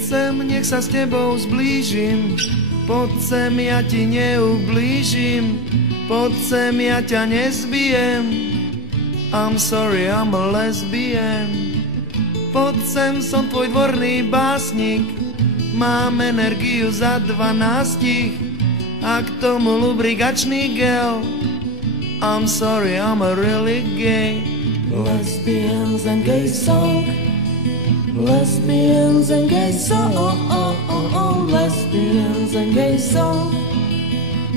sem, nech sa s tebou zblížim. Poď sem, ja ti neublížim. Poď sem, ja ťa nezbijem. I'm sorry, I'm a lesbian. Poď sem, som tvoj dvorný básnik. Mám energiu za 12 a k tomu lubrikačný gel. I'm sorry, I'm a really gay. Lesbians and gay song. Lesbians and gay song. Lesbians and gay song.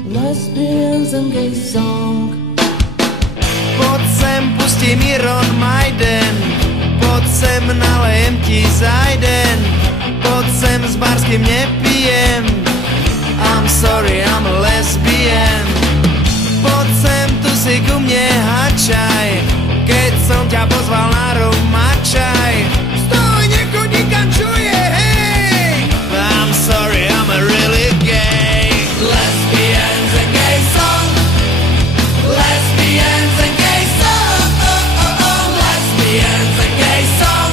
Lesbians and gay song. Poď sem, pustí mi Ron Maiden. Poď sem, nalejem ti zajden. Poď sem, s barským nepijem. I'm sorry, I'm a lesbian. Poď sem, tu si ku mne hačaj. Keď som ťa pozval na romačaj. Stoj, nech nikam čuje, hej. I'm sorry, I'm a really gay. Lesbians and gay song. Lesbians and gay song. Lesbians and gay song.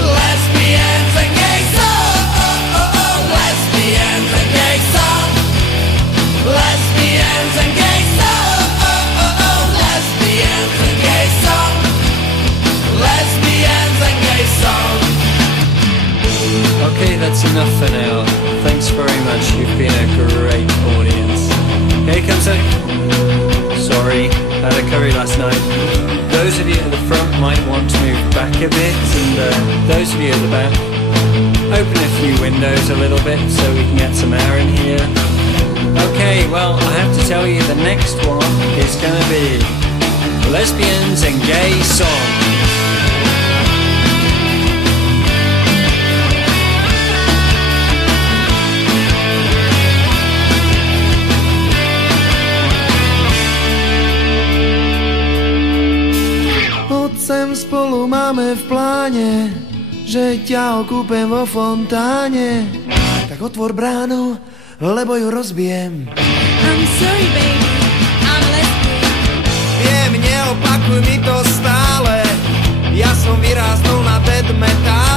Lesbians and gay song. Lesbians and gay song. Lesbians and gay song. Lesbians and gay song. Lesbians and gay song. Okay, that's enough for now. Thanks very much, you've been a great audience. Here comes a... Sorry, had a curry last night. Those of you at the front might want to move back a bit, and those of you at the back, open a few windows a little bit so we can get some air in here. Okay, well, I have to tell you the next one is gonna be Lesbians and Gay Song. Sem spolu máme v pláne, že ťa okúpem vo fontáne. Tak otvor bránu, lebo ju rozbijem. I'm sorry, baby, I'm lesbian. Viem, neopakuj mi to stále. Ja som vyrástol na death metal.